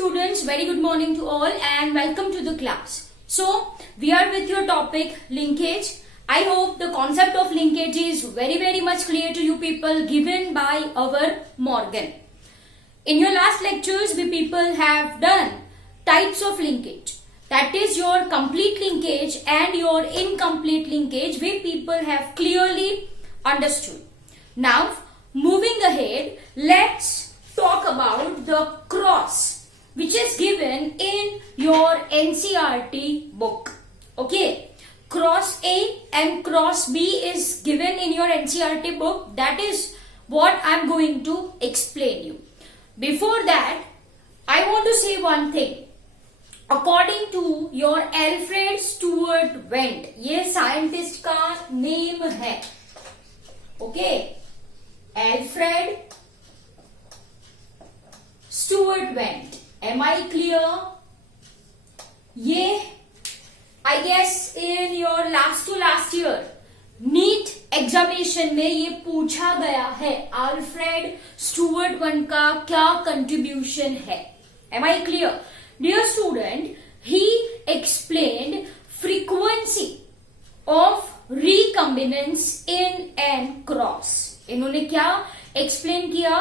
students, very good morning to all and welcome to the class. So, we are with your topic linkage. I hope the concept of linkage is very much clear to you people, given by our Morgan. In your last lectures, we people have done types of linkage. That is your complete linkage and your incomplete linkage, we people have clearly understood. Now, moving ahead, let's talk about the cross, which is given in your NCERT book. Okay, cross A and cross B is given in your NCERT book. That is what I'm going to explain you. Before that, I want to say one thing. According to your Alfred Stewart Went, ये scientist का name है. Okay, Alfred Stewart Went. Am I clear? ये I guess in your last to last year NEET examination में ये पूछा गया है, Alfred Stuart went का क्या कंट्रीब्यूशन है. Am I clear? Dear student, he explained frequency of recombinants in and cross. इन्होंने क्या एक्सप्लेन किया?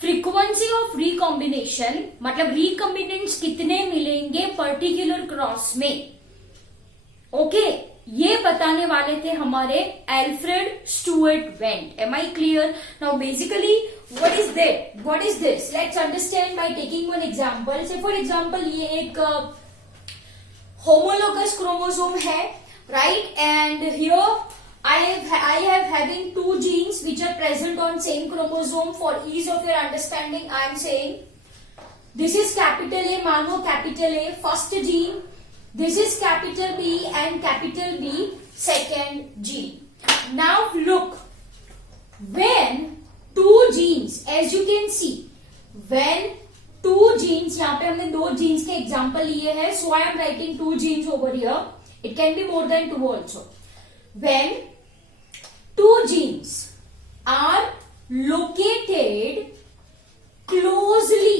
फ्रीक्वेंसी ऑफ रिकॉम्बिनेशन, मतलब रिकॉम्बिनेंट्स कितने मिलेंगे पर्टिकुलर क्रॉस में. ओके, ये बताने वाले थे हमारे Alfred am I clear? Now basically what is that? What is this? Let's understand by taking one example. Say for example, ये एक homologous chromosome है, right? And here I have having two genes which are present on same chromosome. For ease of your understanding, I am saying this is capital A, मानो capital A first gene. This is capital B and capital B second gene. Now look, when two genes, as you can see, when two genes, यहाँ पे हमने दो genes के example लिए हैं, so I am writing two genes over here. It can be more than two also. When two genes are located closely,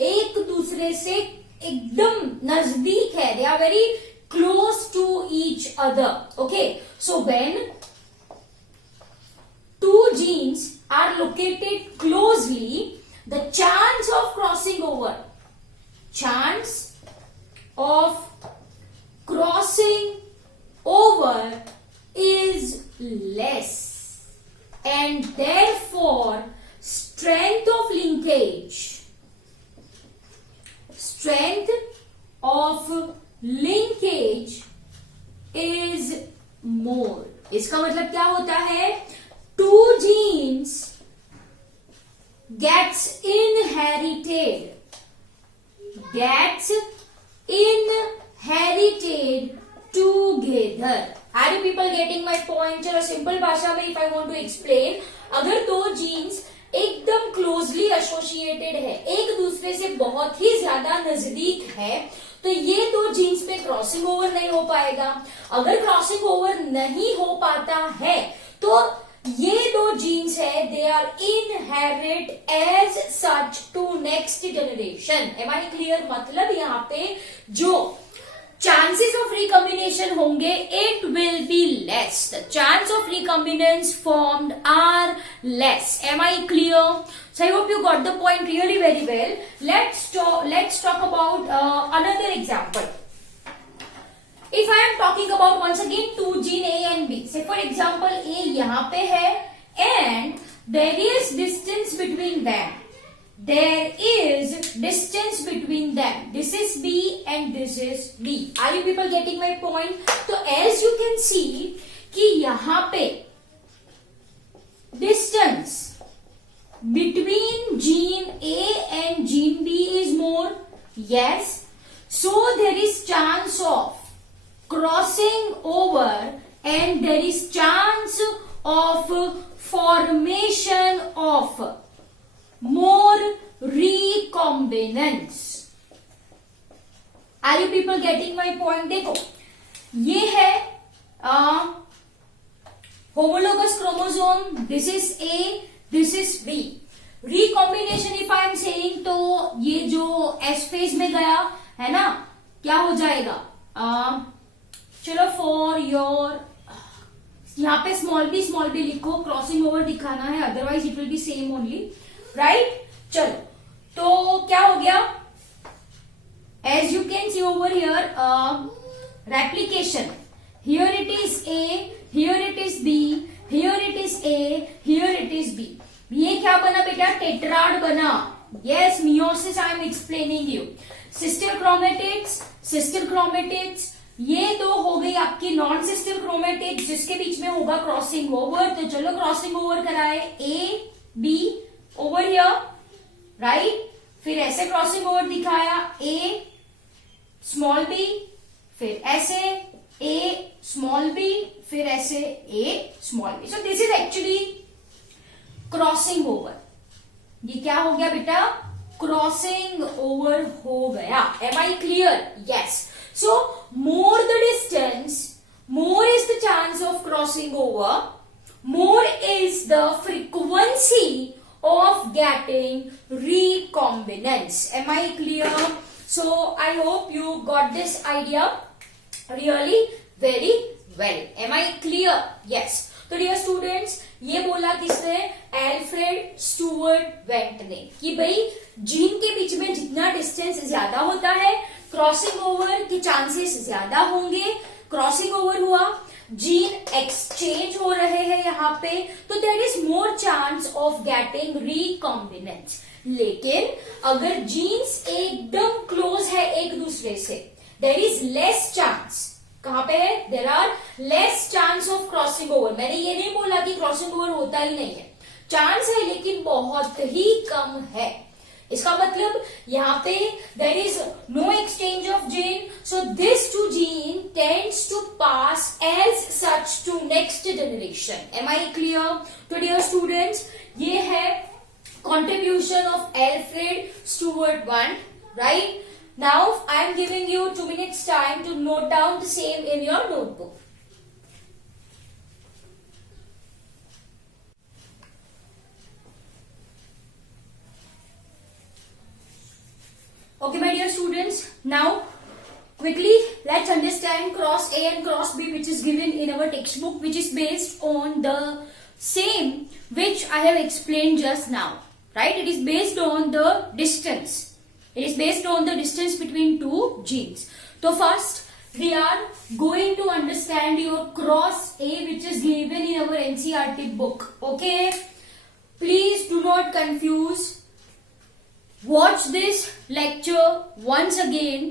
एक दूसरे से एकदम नजदीक है, they are very close to each other. Okay, so when two genes are located closely, the chance of crossing over is less, and therefore strength of linkage is more. इसका मतलब क्या होता है? Two genes gets inherited together. Are you people getting my point? चलो simple भाषा में if I want to explain, अगर दो genes एकदम क्लोजली एसोसिएटेड है, एक दूसरे से बहुत ही ज्यादा नजदीक है, तो ये दो जीन्स पे क्रॉसिंग ओवर नहीं हो पाएगा. अगर क्रॉसिंग ओवर नहीं हो पाता है तो ये दो जीन्स है, they are inherit as such to next generation. Am I clear? मतलब यहाँ पे जो chances of recombination होंगे, it will be less. The chance of recombinants formed are less. Am I clear? So I hope you got the point really very well. Let's talk about another example. If I am talking about once again two gene A and B. Say for example A यहाँ पे है and there is distance between them. There is distance between them. This is B and this is B. Are you people getting my point? So as you can see कि यहाँ पे distance between gene A and gene B is more. Yes. So there is chance of crossing over and there is chance of formation of more recombinants. Are you people getting my point? देखो, ये है homologous chromosome. This is A, this is B. Recombination if I am saying, तो ये जो S phase में गया है ना, क्या हो जाएगा, चलो फॉर योर, यहाँ पे स्मॉल बी लिखो, क्रॉसिंग ओवर दिखाना है, otherwise it will be same only, right. चलो तो क्या हो गया, as you can see over here replication, here it is A, here it is B, here it is A, here it is B, ये क्या बना बेटा, टेट्राड बना। Yes, meiosis I am explaining you. Sister chromatids, ये दो हो गई आपकी नॉन सिस्टर क्रोमेटिड्स, जिसके बीच में होगा क्रॉसिंग ओवर। तो चलो क्रॉसिंग ओवर कराए, A B over here, right, फिर ऐसे क्रॉसिंग ओवर दिखाया, ए स्मॉल बी, फिर ऐसे ए स्मॉल बी, फिर ऐसे A small B. So this is actually crossing over. ये क्या हो गया बेटा, क्रॉसिंग ओवर हो गया। Am I clear? Yes. So more the distance, more is the chance of crossing over, more is the frequency of getting recombinants. Am I clear? So I hope you got this idea really very well. Am I clear? Yes. तो dear students, ये बोला किसने, Alfred Stuart went ने, कि भाई gene के बीच में जितना डिस्टेंस ज्यादा होता है, क्रॉसिंग ओवर के चांसेस ज्यादा होंगे। क्रॉसिंग ओवर हुआ, जीन एक्सचेंज हो रहे हैं यहाँ पे, तो there is more chance of getting recombinants. लेकिन अगर जीन्स एकदम क्लोज है एक दूसरे से, देयर इज लेस चांस। कहां पे है, there are less chance of crossing over. मैंने ये नहीं बोला कि क्रॉसिंग ओवर होता ही नहीं है, चांस है लेकिन बहुत ही कम है। इसका मतलब यहाँ पे there is no exchange of gene, so this two gene tends to pass as such to next generation. Am I clear? तो डियर स्टूडेंट्स, ये है contribution of Alfred Stewart Wundt, right? Now I am giving you 2 minutes time to note down the same in your notebook. Okay, my dear students, now quickly let's understand cross A and cross B, which is given in our textbook, which is based on the same which I have explained just now. Right? It is based on the distance. It is based on the distance between two genes. So first, we are going to understand your cross A, which is given in our NCERT book. Okay? Please do not confuse. Watch this lecture once again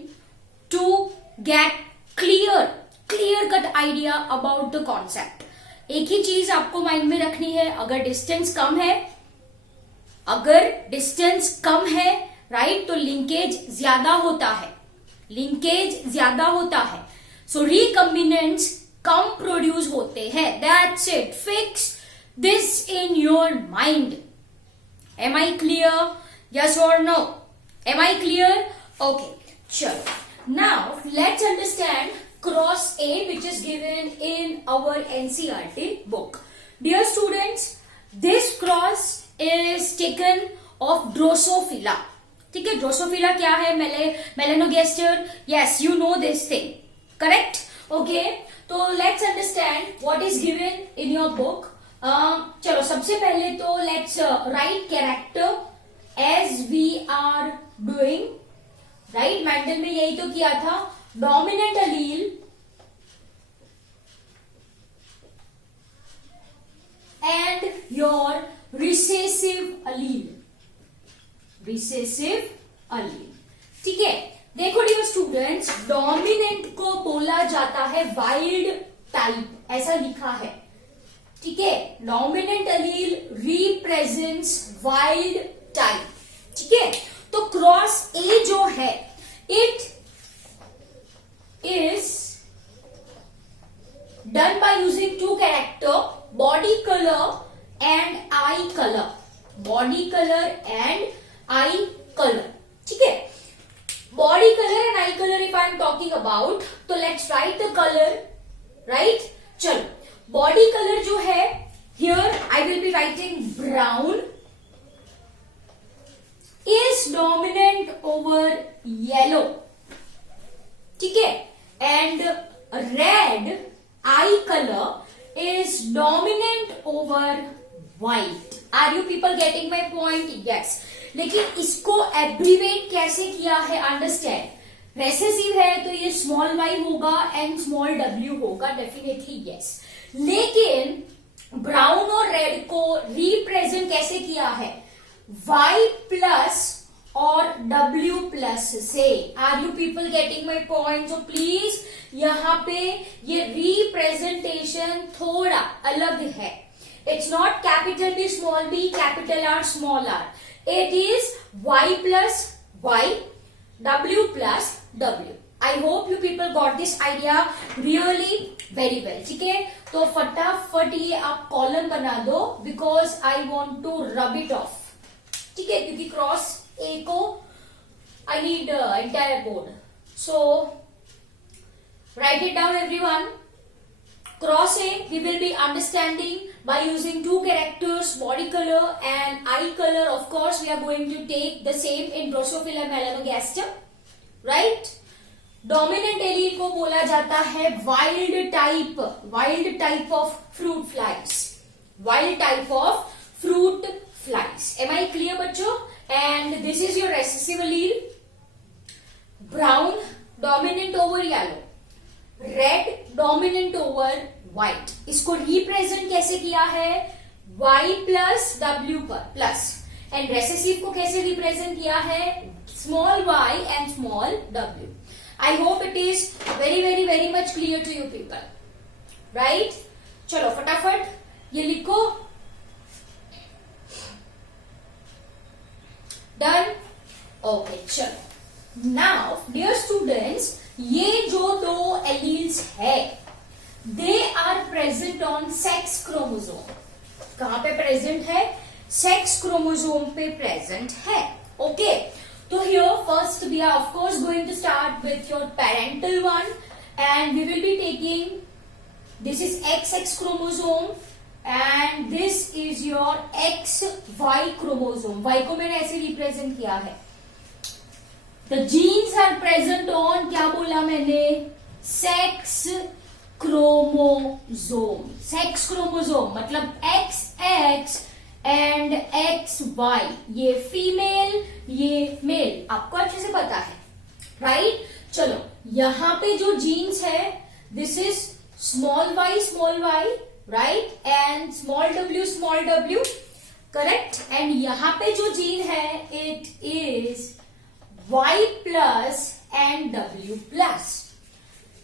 to get clear cut idea about the concept. एक ही चीज आपको mind में रखनी है, अगर distance कम है, right, तो linkage ज्यादा होता है, सो रिकम्बिनेंट्स कम प्रोड्यूस होते हैं। That's it, fix this in your mind. Am I clear? Yes और no? Am I clear? Okay, चलो now let's understand cross A, which is given in our NCERT book. Dear students, this cross is taken of Drosophila. ठीक है, Drosophila क्या है, melanogaster, yes you know this thing, correct? Okay, तो let's understand what is given in your book. चलो सबसे पहले तो let's write character as we are doing, right, Mendel में यही तो किया था, dominant allele and your recessive allele, ठीक है। देखो डियर स्टूडेंट्स, डोमिनेंट को बोला जाता है वाइल्ड टाइप, ऐसा लिखा है, ठीक है, dominant allele represents wild type, ठीक है। तो क्रॉस ए जो है, it is done by using two character, body color and eye color, ठीक है। body color and eye color if I am talking about, तो let's write the color, right? चलो, body color जो है, here I will be writing brown is dominant dominant over yellow, ठीक है, and red eye colour is dominant over white. Are you people getting my point? Yes. लेकिन इसको abbreviate कैसे किया है? अंडरस्टैंड. रेसेसिव है तो ये स्मॉल y होगा एंड स्मॉल w होगा, डेफिनेटली यस. लेकिन ब्राउन और रेड को रिप्रेजेंट कैसे किया है? y प्लस और w प्लस से. Are you people getting my point? So please यहाँ पे ये रिप्रेजेंटेशन थोड़ा अलग है. It's not capital B small b, capital R small r. It is y plus y, w plus w. I hope you people got this idea really very well. ठीक है, तो फटाफट ये आप कॉलम बना दो because I want to rub it off. ठीक है, क्योंकि क्रॉस A को I need entire board. So write it down everyone. Cross A we will be understanding by using two characters, body color and eye color. Of course we are going to take the same in Drosophila melanogaster, right? Dominant allele को बोला जाता है wild type of fruit flies. Wild type of fruit flies. Am I clear बच्चों? And this is your recessive allele. Brown dominant over yellow. Red dominant over white. इसको represent कैसे किया है? y plus w पर plus. And recessive को कैसे represent किया है? Small y and small w. I hope it is very very very much clear to you people, right? चलो फटाफट ये लिखो. डन. ओके, चलो. नाउ डियर स्टूडेंट्स, ये जो दो एलील्स है they are present on sex chromosome. कहां पे प्रेजेंट है? सेक्स क्रोमोसोम पे प्रेजेंट है. ओके, तो here first we are of course going to start with your parental one and we will be taking this is XX chromosome and this is your XY chromosome. Y को मैंने ऐसे represent किया है. The genes are present on, क्या बोला मैंने? Sex chromosome. Sex chromosome मतलब XX and XY. ये फीमेल, ये मेल. आपको अच्छे से पता है, राइट? चलो, यहां पे जो जीन्स है this is small y, right? And small w, correct? And यहां पे जो जीन है it is y plus and w plus.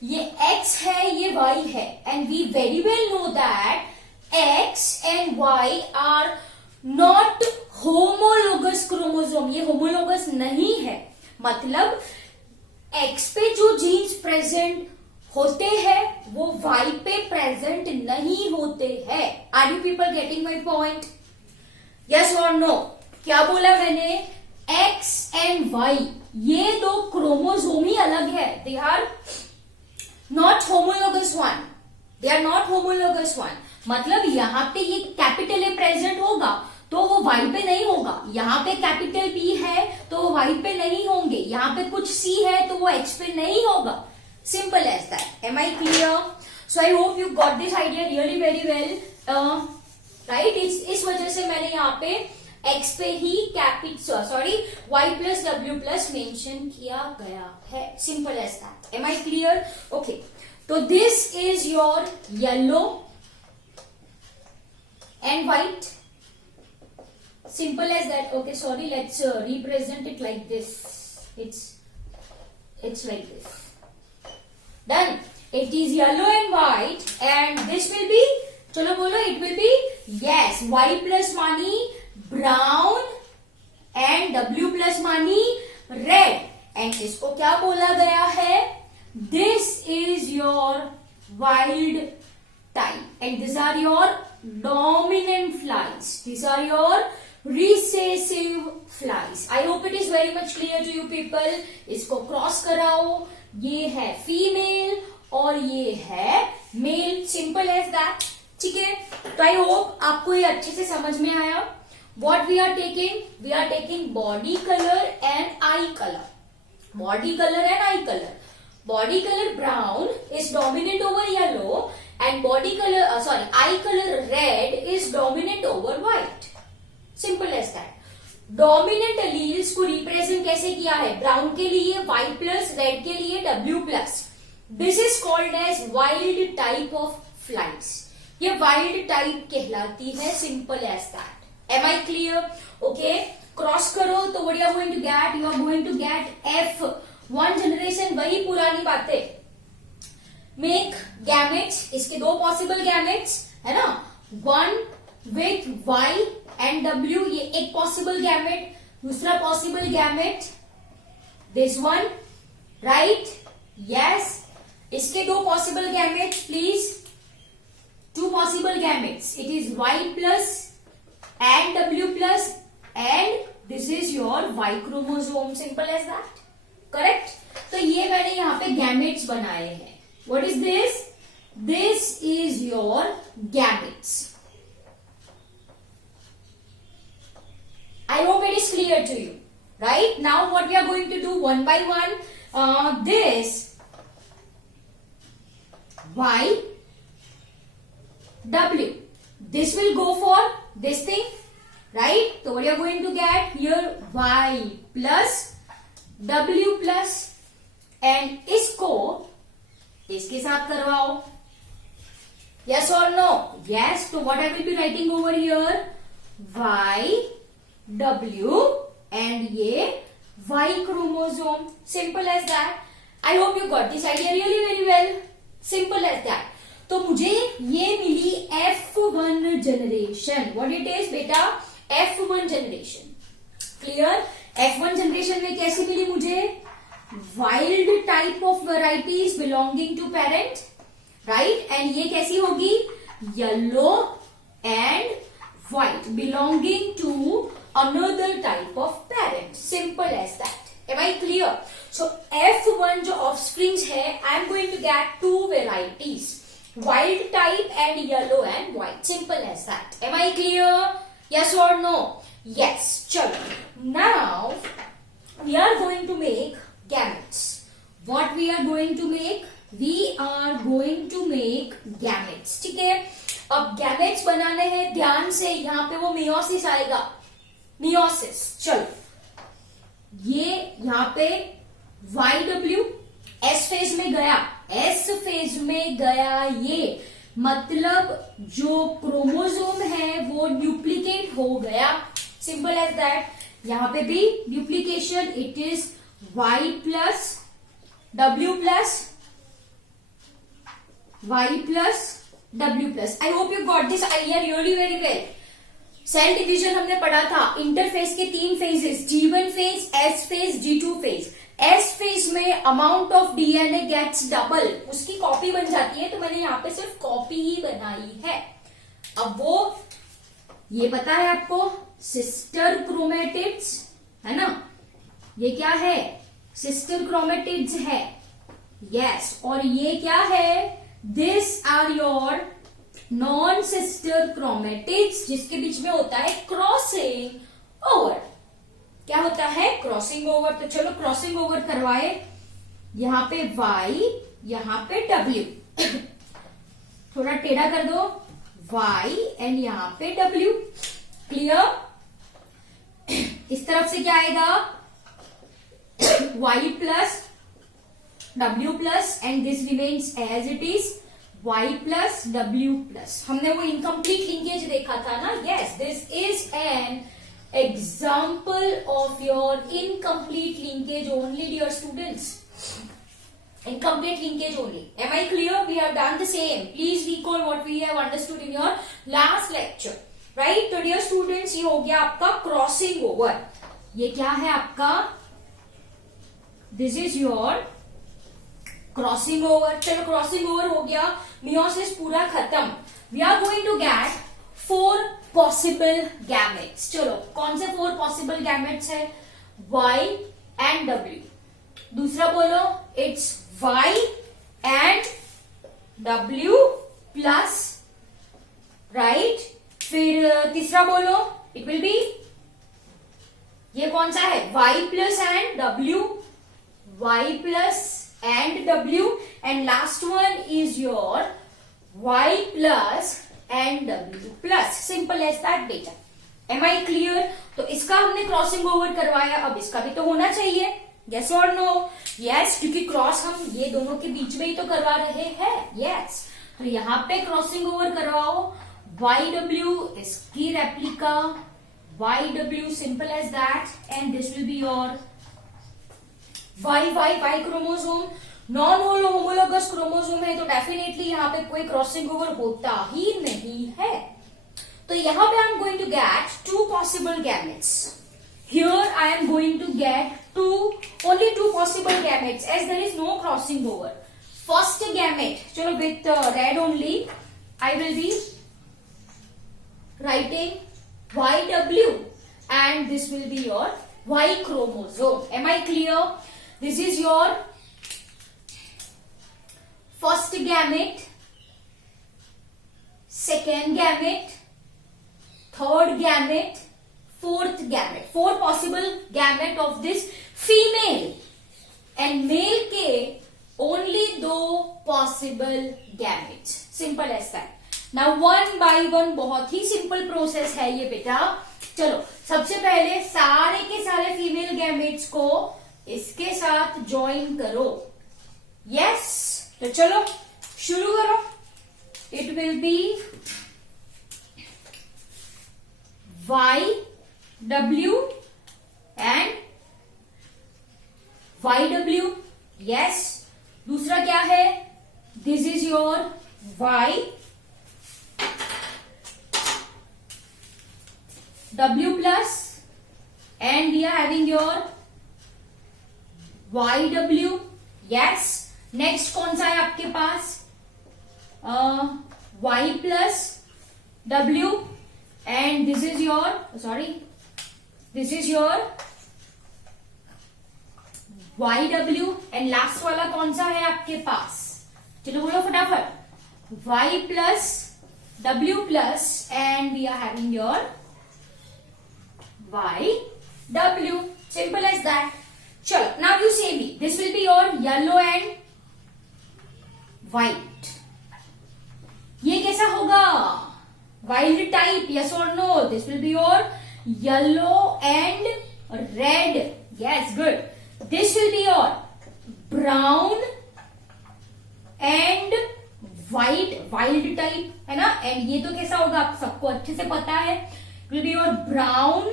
ये x है, ये y है, and we very well know that x and y are not homologous chromosome. ये homologous नहीं है. मतलब x पे जो जीन्स प्रेजेंट होते हैं वो y पे प्रेजेंट नहीं होते हैं. Are you people getting my point? Yes और नो? क्या बोला मैंने? X एंड Y ये दो क्रोमोसोम ही अलग है. They are not homologous one. They are not homologous one. मतलब यहाँ पे ये कैपिटल ए प्रेजेंट होगा तो वो Y पे नहीं होगा. यहाँ पे कैपिटल B है तो वो Y पे नहीं होंगे. यहाँ पे कुछ C है तो वो X पे नहीं होगा. Simple as that. Am I clear? So I hope you got this idea really very well, right? इस वजह से मैंने यहाँ पे x पे ही y plus w plus mention किया गया है. Simple as that. Am I clear? Okay, तो this is your yellow and white. Simple as that. Okay, sorry, let's represent it like this. It's like this. Done. It is yellow and white and this will be, चलो बोलो, it will be yes y plus मानी brown and w plus मानी red. And इसको क्या बोला गया है? This is your wild type and this are your dominant flies. This are your recessive flies. I hope it is very much clear to you people. इसको cross कराओ. ये है फीमेल और ये है मेल. Simple as that. ठीक है, तो आई होप आपको ये अच्छे से समझ में आया. What we are taking? We are taking body color and eye color. Body color and eye color. Body color brown is dominant over yellow and body color, eye color red is dominant over white. Simple as that. Dominant alleles को represent कैसे किया है? Brown के लिए Y plus, red के लिए W plus. This is called as wild type of flights. ये wild type कहलाती है. Simple as that. Am I clear? Okay, cross करो तो what you are going to get? You are going to get F1 generation. वही पुरानी बातें. Make gametes. इसके दो पॉसिबल गैमेट्स है ना. One with Y and W, ये एक पॉसिबल गैमेट. दूसरा possible gamete this one, right? Yes. इसके दो possible gametes please. Two possible gametes. It is Y plus and W plus and this is your Y chromosome. Simple as that. Correct? तो ये मैंने यहाँ पे gametes बनाए हैं. What is this? This is your gametes. I hope it is clear to you. Right? Now what we are going to do one by one. This Y W. This will go for this thing. Right? So what you are going to get here? Y plus W plus and इसको इसके साथ करवाओ. Yes or no? Yes. So what I will be writing over here? Y W and ये Y chromosome. Simple as that. I hope you got this idea really very well. Simple as that. तो मुझे ये मिली F1 generation. What it is बेटा? F1 generation. Clear? F1 generation में कैसी मिली मुझे? Wild type of varieties belonging to parent. Right? And ये कैसी होगी? Yellow and white belonging to another type of parent. Simple as that. Am I clear? So F1 जो offsprings है, I am going to get two varieties, wild type and yellow and white. Simple as that. Am I clear? Yes or no? Yes. चलो. Now we are going to make gametes. What we are going to make? We are going to make gametes. ठीक है? अब gametes बनाने हैं. ध्यान से यहाँ पे वो meiosis आएगा. मियोसिस. चलो, ये यहाँ पे YW S फेज में गया. S फेज में गया. ये मतलब जो क्रोमोसोम है वो ड्यूप्लीकेट हो गया. Simple as that. यहाँ पे भी duplication. It is Y plus W plus Y plus W plus. I hope you got this idea really very well. Cell division हमने पढ़ा था. इंटरफेज के तीन phases, G1 phase, S phase, G2 phase. S phase में amount of DNA gets double. उसकी copy बन जाती है. तो मैंने यहाँ पे सिर्फ कॉपी ही बनाई है. अब वो ये पता है आपको, सिस्टर क्रोमेटिड्स है ना. ये क्या है? सिस्टर क्रोमेटिड्स है. यस. और ये क्या है? This are your non sister chromatids, जिसके बीच में होता है क्रॉसिंग ओवर. क्या होता है? Crossing over. तो चलो क्रॉसिंग ओवर करवाए. यहाँ पे Y, यहाँ पे W. थोड़ा टेढ़ा कर दो. Y एंड यहाँ पे W. क्लियर? इस तरफ से क्या आएगा? Y plus W plus and this remains as it is Y plus W plus. हमने वो इनकम्प्लीट लिंकेज देखा था ना. Yes, this is an example of your incomplete linkage only, dear students. Incomplete linkage only. Am I clear? We have done the same. Please recall what we have understood in your last lecture. Right? तो dear students, ये हो गया आपका crossing over. ये क्या है आपका? This is your crossing over. चलो क्रॉसिंग ओवर हो गया. मियोसिस पूरा खत्म. We are going to get 4 possible gametes. चलो, कौन से 4 पॉसिबल गैमेट्स है? Y and W. दूसरा बोलो. It's Y and W plus. Right. फिर तीसरा बोलो. इट विल बी, ये कौन सा है, y plus and w, y plus and w, and last one is your y plus and w plus. Simple as that बेटा. Am I clear? तो इसका हमने क्रॉसिंग ओवर करवाया, अब इसका भी तो होना चाहिए. यस और नो? यस, क्योंकि क्रॉस हम ये दोनों के बीच में ही तो करवा रहे हैं. यस, तो यहाँ पे क्रॉसिंग ओवर करवाओ. YW इसकी replica, YW simple as that, and this will be your Y chromosome. Non homologous chromosome है तो डेफिनेटली यहाँ पे कोई क्रॉसिंग ओवर होता ही नहीं है. तो यहाँ पे I am going to get two possible gametes. Here I am going to get only two possible gametes as there is no crossing over. First gamete, chalo with red only, I will be writing YW and this will be your Y chromosome. Am I clear? This is your first gamete, second gamete, third gamete, fourth gamete. Four possible gamete of this female, and male के only दो possible gametes. Simple as that. Now one by one बहुत ही simple process है ये बेटा. चलो सबसे पहले सारे के सारे फीमेल गैमेट्स को इसके साथ ज्वाइन करो. यस, तो चलो शुरू करो. It will B YW and YW. yes, दूसरा क्या है, this is your Y, W plus and we are having your YW. yes, next कौन सा है आपके पास, Y plus W and this is your, this is your YW and last वाला कौन सा है आपके पास, चलो बोलो फटाफट, Y plus W plus and we are having your YW. Simple as that. चलो, now you say me, this will be your yellow and white. ये कैसा होगा, wild type, yes or no? This will be your yellow and red. Yes, good. This will be your brown and white, wild type, है ना. and ये तो कैसा होगा आप सबको अच्छे से पता है, it will be your brown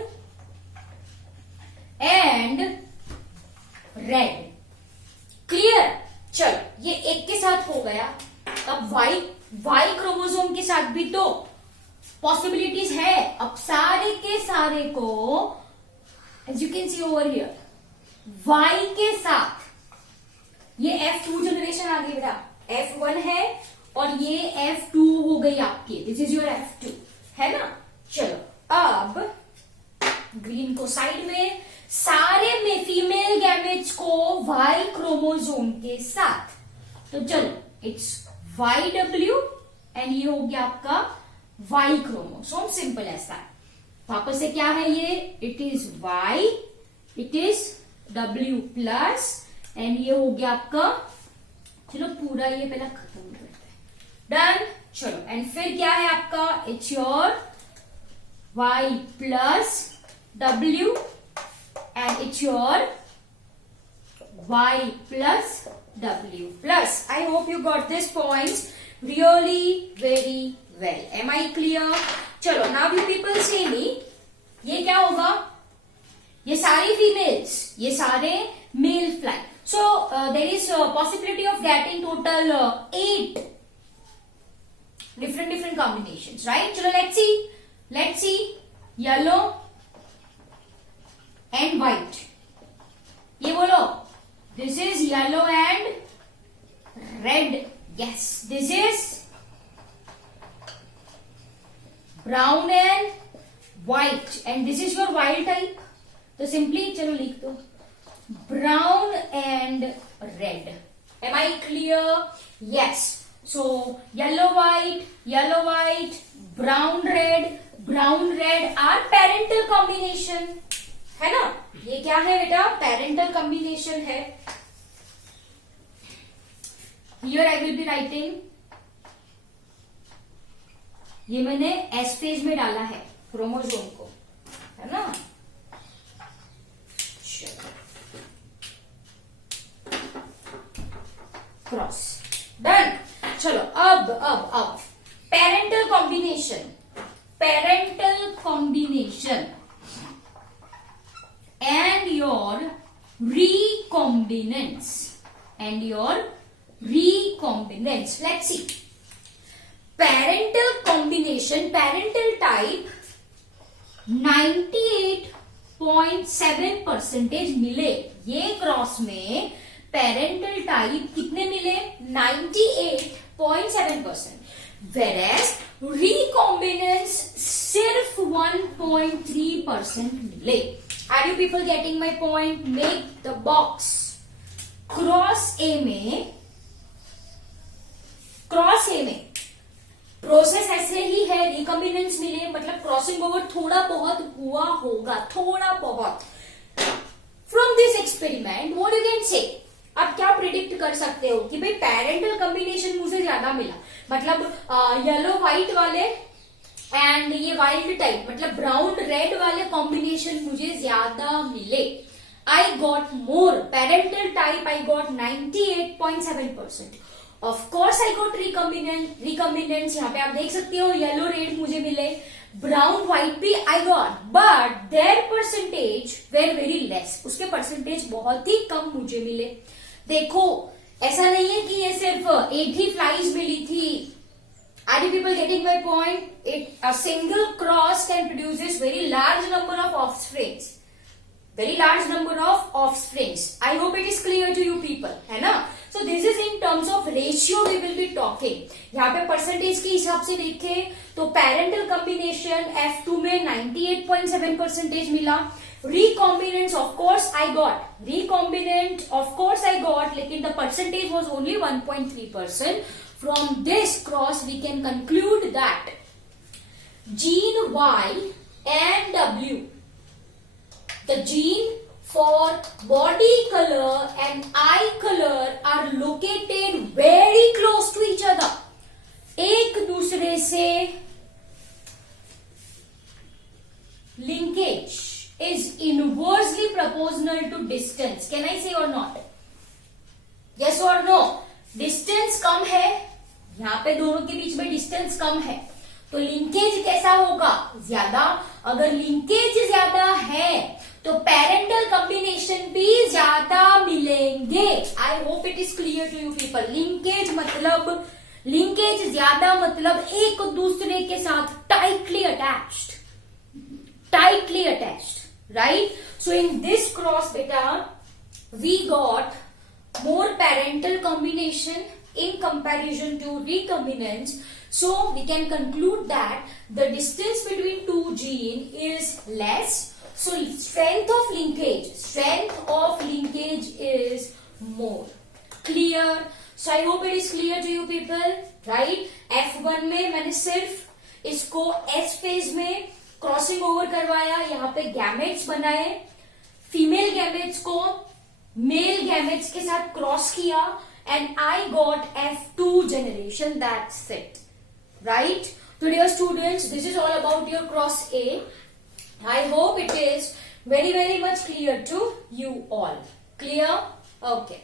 and red. Clear? चलो, ये एक के साथ हो गया. अब Y क्रोमोसोम के साथ भी तो पॉसिबिलिटीज है. अब सारे के सारे को as you can see over here, Y के साथ ये F2 जनरेशन आ गई बेटा. F1 है और ये F2 हो गई आपकी. दिस इज योर F2, है ना. चलो, अब ग्रीन को साइड में, सारे में फीमेल गैमेट्स को Y क्रोमोसोम के साथ. तो चलो, इट्स YW एंड ये हो गया आपका Y क्रोमोसोम. सिंपल ऐसा है. वापस से क्या है ये, it is Y, it is W plus and ये हो गया आपका, चलो पूरा ये पहला खत्म करते हैं. डन. चलो, एंड फिर क्या है आपका, it's your Y plus W and it's your Y plus W plus. I hope you got this points really very well. Am I clear? चलो, now you people say me, ये क्या होगा, ये सारी females, ये सारे male fly. So there is a possibility of getting total 8 different combinations, right? चलो, let's see yellow and white. ये बोलो, this is yellow and red. yes, this is brown and white and this is your wild type. तो simply चलो लिख दो, brown and red. am I clear? yes. so yellow white, brown red, brown red are parental combination, है ना। ये क्या है बेटा, पेरेंटल कॉम्बिनेशन है। Here I will be writing, ये मैंने एस फेज में डाला है क्रोमोसोम को, है ना। Cross, done. चलो अब parental combination, parental combination and your recombinants, and your recombinants. Let's see. Parental combination, parental type 98.7% मिले। ये क्रॉस में पेरेंटल टाइप कितने मिले, 98.7%, whereas recombinants सिर्फ 1.3% मिले। Are you people getting my point? Make the box. Cross ए में process ऐसे ही है, रिकॉम्बिनेंस मिले, मतलब क्रॉसिंग ओवर थोड़ा बहुत हुआ होगा, थोड़ा बहुत। From this experiment what you can say, आप क्या प्रिडिक्ट कर सकते हो कि भाई पेरेंटल कॉम्बिनेशन मुझे ज्यादा मिला, मतलब येलो व्हाइट वाले एंड ये वाइल्ड टाइप मतलब ब्राउन रेड वाले कॉम्बिनेशन मुझे ज्यादा मिले। I got more parental type, I got 98.7%। Of course I got recombinants, यहाँ पे आप देख सकते हो येलो रेड मुझे मिले, ब्राउन व्हाइट भी I got, but their percentage were very less, उसके परसेंटेज बहुत ही कम मुझे मिले। देखो ऐसा नहीं है कि ये सिर्फ एक ही फ्लाइज मिली थी। Are you people getting my point? A single cross can produce very large number of offsprings. Very large number of offsprings. I hope it is clear to you people, है ना? So this is in terms of ratio we will be talking. यहाँ पे percentage के हिसाब से देखें तो parental combination F2 में 98.7% मिला। Recombinants of course I got, recombinant of course I got, लेकिन the percentage was only 1.3%. From this cross we can conclude that gene Y and W, the gene for body color and eye color are located very close to each other. एक दूसरे से linkage is inversely proportional to distance. Can I say or not? Yes or no? Distance कम है, यहाँ पे दोनों के बीच में distance कम है, तो लिंकेज कैसा होगा, ज्यादा। अगर लिंकेज ज्यादा है तो पेरेंटल कॉम्बिनेशन भी ज्यादा मिलेंगे। I hope it is clear to you people. Linkage ज्यादा मतलब एक दूसरे के साथ tightly attached, right. So in this cross बेटा we got more parental combination in comparison to recombinants, so we can conclude that the distance between two genes is less, so strength of linkage is more. Clear? So I hope it is clear to you people, right? F1 में मैंने सिर्फ इसको S phase में crossing over करवाया, यहाँ पे gametes बनाए, female gametes को मेल गैमेट्स के साथ क्रॉस किया and I got F2 generation, that's it, right? So dear students, this is all about your cross A. I hope it is very much clear to you all. Clear? Okay.